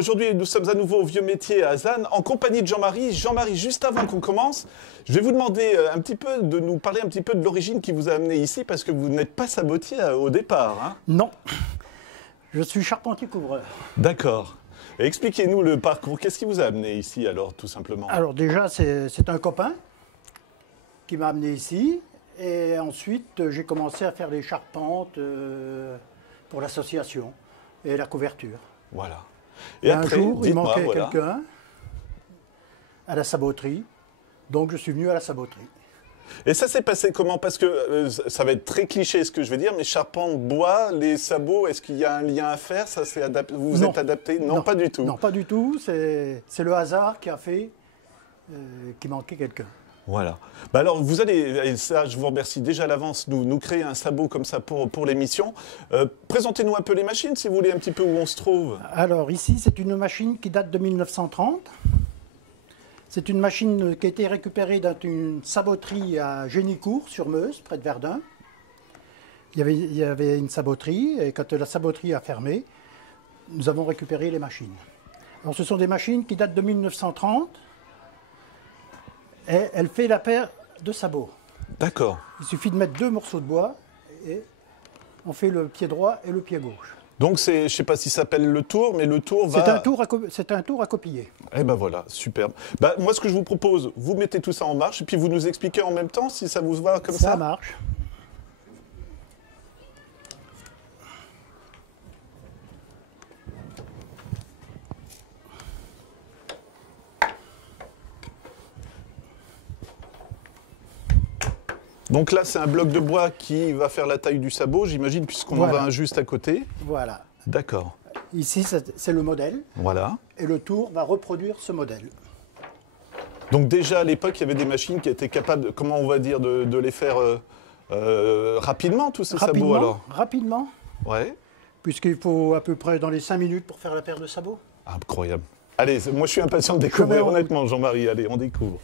aujourd'hui, nous sommes à nouveau au Vieux Métier à Zannes, en compagnie de Jean-Marie. Jean-Marie, juste avant qu'on commence, je vais vous demander un petit peu de nous parler un petit peu de l'origine qui vous a amené ici, parce que vous n'êtes pas sabotier au départ. Hein. Non, je suis charpentier-couvreur. D'accord. Expliquez-nous le parcours. Qu'est-ce qui vous a amené ici, alors, tout simplement? Alors déjà, c'est un copain qui m'a amené ici. Et ensuite, j'ai commencé à faire les charpentes pour l'association et la couverture. Voilà. Et après, un jour, il manquait quelqu'un à la saboterie. Donc, je suis venu à la saboterie. Et ça s'est passé comment? Parce que ça va être très cliché ce que je vais dire, mais charpente, bois, les sabots, est-ce qu'il y a un lien à faire? Ça, vous vous êtes adapté? Non, pas du tout. Non, pas du tout. C'est le hasard qui a fait qu'il manquait quelqu'un. Voilà. Bah alors, vous allez, et ça, je vous remercie déjà à l'avance, nous créer un sabot comme ça pour l'émission. Présentez-nous un peu les machines, si vous voulez, un petit peu où on se trouve. Alors, ici, c'est une machine qui date de 1930. C'est une machine qui a été récupérée d'une saboterie à Génicourt, sur Meuse, près de Verdun. Il y avait une saboterie, et quand la saboterie a fermé, nous avons récupéré les machines. Alors, ce sont des machines qui datent de 1930. Et elle fait la paire de sabots. D'accord. Il suffit de mettre 2 morceaux de bois et on fait le pied droit et le pied gauche. Donc, je ne sais pas si ça s'appelle le tour, mais le tour va... C'est un tour à copier. Eh ben voilà, superbe. Bah, moi, ce que je vous propose, vous mettez tout ça en marche et puis vous nous expliquez en même temps si ça vous va comme ça. Ça marche. Donc là, c'est un bloc de bois qui va faire la taille du sabot, j'imagine, puisqu'on en a un juste à côté. Voilà. D'accord. Ici, c'est le modèle. Voilà. Et le tour va reproduire ce modèle. Donc déjà, à l'époque, il y avait des machines qui étaient capables, comment on va dire, de les faire rapidement, tous ces sabots, alors? Rapidement. Ouais. Puisqu'il faut à peu près dans les 5 minutes pour faire la paire de sabots. Incroyable. Allez, moi, je suis impatient de découvrir, honnêtement, Jean-Marie. Allez, on découvre.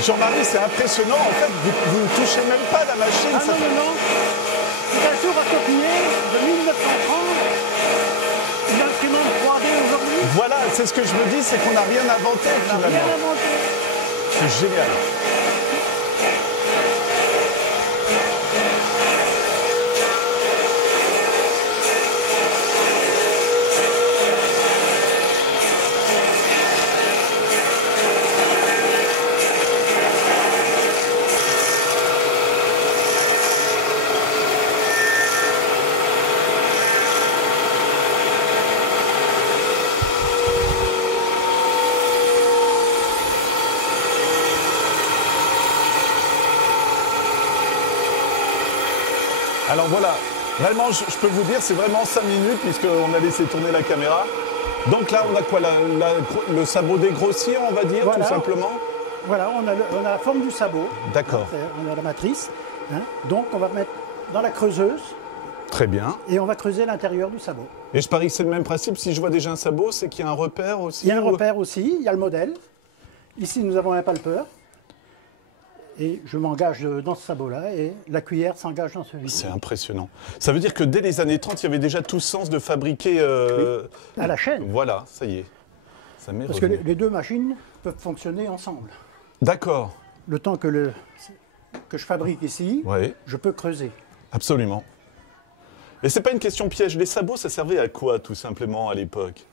Jean-Marie, c'est impressionnant. En fait, vous ne touchez même pas la machine. Ah non, non. C'est un tour à copier de 1930. Une imprimante 3D aujourd'hui. Voilà, c'est ce que je me dis, c'est qu'on n'a rien inventé finalement. On n'a rien inventé. C'est génial. Alors voilà, vraiment, je peux vous dire, c'est vraiment 5 minutes puisqu'on a laissé tourner la caméra. Donc là, on a quoi? Le sabot dégrossi, on va dire, voilà, tout simplement? Voilà, on a la forme du sabot. D'accord. On a la matrice. Hein, donc on va mettre dans la creuseuse. Très bien. Et on va creuser l'intérieur du sabot. Et je parie que c'est le même principe. Si je vois déjà un sabot, c'est qu'il y a un repère aussi? Il y a un repère aussi, il y a le modèle. Ici, nous avons un palpeur. Et je m'engage dans ce sabot-là et la cuillère s'engage dans celui-ci. C'est impressionnant. Ça veut dire que dès les années 30, il y avait déjà tout ce sens de fabriquer... Oui, à la chaîne. Voilà, ça y est. Ça m'est Parce revenu. que les deux machines peuvent fonctionner ensemble. D'accord. Le temps que je fabrique ici, oui, je peux creuser. Absolument. Et c'est pas une question piège. Les sabots, ça servait à quoi, tout simplement, à l'époque?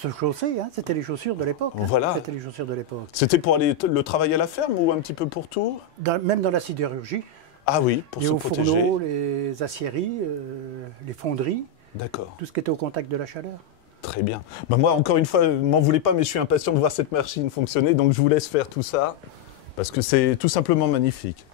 Se chausser, hein, c'était les chaussures de l'époque. Voilà. C'était les chaussures de l'époque. C'était pour aller le travail à la ferme ou un petit peu pour tout? Même dans la sidérurgie. Ah oui, pour se protéger. Les hauts fourneaux, les aciéries, les fonderies. D'accord. Tout ce qui était au contact de la chaleur. Très bien. Ben moi, encore une fois, m'en voulez pas, mais je suis impatient de voir cette machine fonctionner, donc je vous laisse faire tout ça, parce que c'est tout simplement magnifique.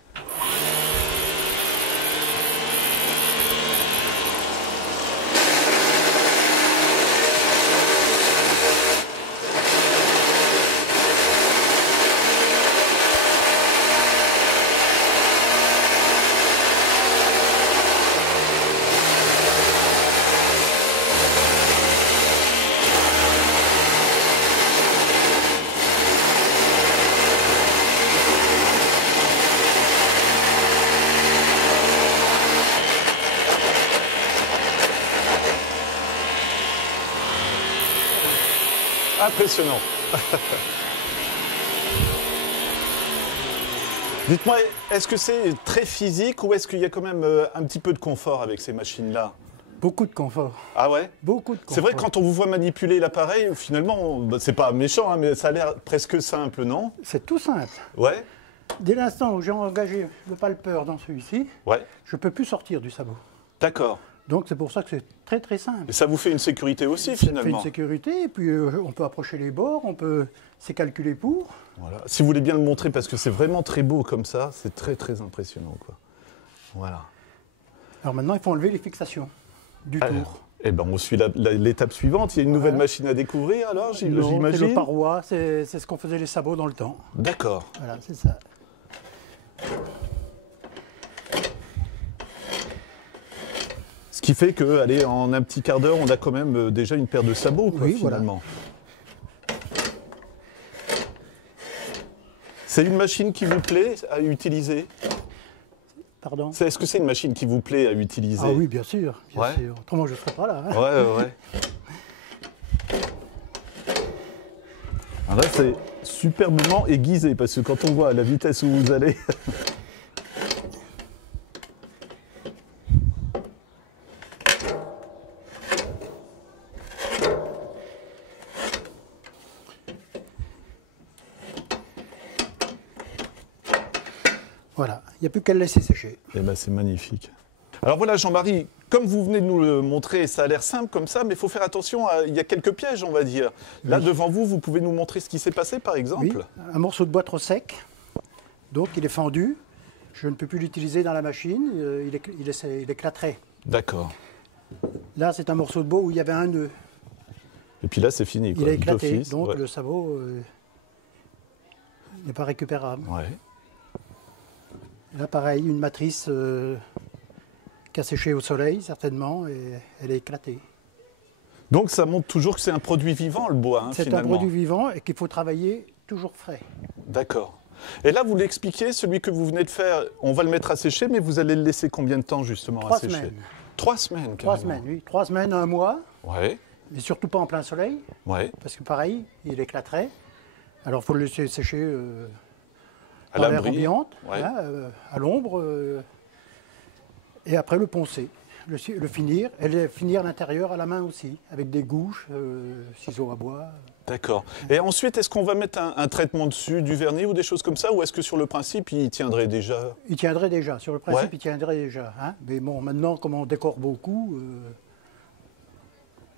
Impressionnant. Dites-moi, est-ce que c'est très physique ou est-ce qu'il y a quand même un petit peu de confort avec ces machines-là? Beaucoup de confort. Ah ouais? Beaucoup de confort. C'est vrai que quand on vous voit manipuler l'appareil, finalement, bah, c'est pas méchant, hein, mais ça a l'air presque simple, non? C'est tout simple. Ouais? Dès l'instant où j'ai engagé le palpeur dans celui-ci, Ouais. je ne peux plus sortir du sabot. D'accord. Donc c'est pour ça que c'est très très simple. Et ça vous fait une sécurité aussi, Ça fait finalement? une sécurité, et puis on peut approcher les bords, c'est calculé pour. Voilà. Si vous voulez bien le montrer, parce que c'est vraiment très beau comme ça, c'est très très impressionnant, quoi. Voilà. Alors maintenant, il faut enlever les fixations du tour. Eh ben, on suit l'étape suivante. Il y a une nouvelle machine à découvrir, alors, Non, c'est j'imagine? le paroi, c'est ce qu'on faisait les sabots dans le temps. D'accord. Voilà, c'est ça. Ce qui fait que, allez, en un petit quart d'heure, on a quand même déjà une paire de sabots, quoi, Oui, finalement. C'est une machine qui vous plaît à utiliser? Pardon? Est-ce que c'est une machine qui vous plaît à utiliser? Ah oui, bien sûr, bien Ouais. sûr. Autrement, je ne serais pas là. Hein. Ouais. Alors là, c'est superbement aiguisé, parce que quand on voit à la vitesse où vous allez... Voilà, il n'y a plus qu'à le laisser sécher. Eh ben, c'est magnifique. Alors voilà, Jean-Marie, comme vous venez de nous le montrer, ça a l'air simple comme ça, mais il faut faire attention, il y a quelques pièges, on va dire. Là, devant vous, vous pouvez nous montrer ce qui s'est passé, par exemple? Oui, un morceau de bois trop sec, donc il est fendu. Je ne peux plus l'utiliser dans la machine, il éclaterait. D'accord. Là, c'est un morceau de bois où il y avait un nœud. Et puis là, c'est fini, quoi, Il a éclaté, d'office, donc ouais. le sabot n'est pas récupérable. Ouais. Là, pareil, une matrice qui a séché au soleil, certainement, et elle est éclatée. Donc ça montre toujours que c'est un produit vivant, le bois, hein, C'est un finalement. produit vivant et qu'il faut travailler toujours frais. D'accord. Et là, vous l'expliquez, celui que vous venez de faire, on va le mettre à sécher, mais vous allez le laisser combien de temps, justement, 3 à sécher? semaines. 3 semaines, 3 carrément. semaines, oui. 3 semaines, 1 mois, Ouais, mais surtout pas en plein soleil, ouais. parce que pareil, il éclaterait. Alors, il faut le laisser sécher À dans l'air l'abri. ambiante, Ouais. hein, à l'ombre, et après le poncer, le finir, et le finir l'intérieur à la main aussi, avec des gouches, ciseaux à bois. D'accord. Et ensuite, est-ce qu'on va mettre un traitement dessus, du vernis ou des choses comme ça, ou est-ce que sur le principe, il tiendrait déjà? Il tiendrait déjà, sur le principe, Ouais. il tiendrait déjà. Hein. Mais bon, maintenant, comme on décore beaucoup,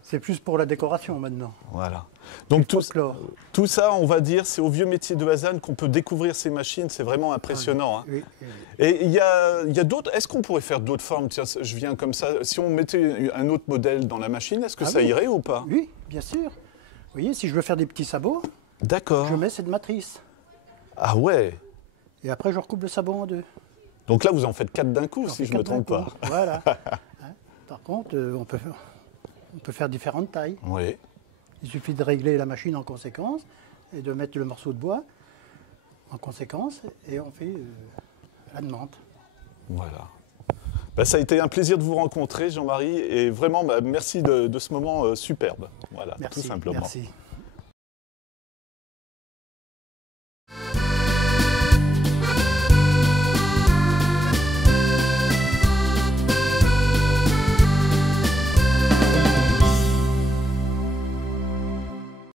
c'est plus pour la décoration maintenant. Voilà. Donc Faut clore. tout ça, on va dire, c'est au vieux métier de Hazan qu'on peut découvrir ces machines. C'est vraiment impressionnant. Hein. Oui, oui. Et il y a d'autres. Est-ce qu'on pourrait faire d'autres formes? Tiens, je viens comme ça. Si on mettait un autre modèle dans la machine, est-ce que Ah ça oui. irait ou pas? Oui, bien sûr. Vous voyez, si je veux faire des petits sabots, D'accord. je mets cette matrice. Ah ouais. Et après, je recoupe le sabot en 2. Donc là, vous en faites 4 d'un coup, J'en si fais je ne me 4 d'un trompe coup. pas. Voilà. Hein. Par contre, on peut faire différentes tailles. Oui. Il suffit de régler la machine en conséquence et de mettre le morceau de bois en conséquence et on fait la demande. Voilà. Bah, ça a été un plaisir de vous rencontrer, Jean-Marie, et vraiment, bah, merci de ce moment superbe. Voilà, Merci, tout simplement. merci.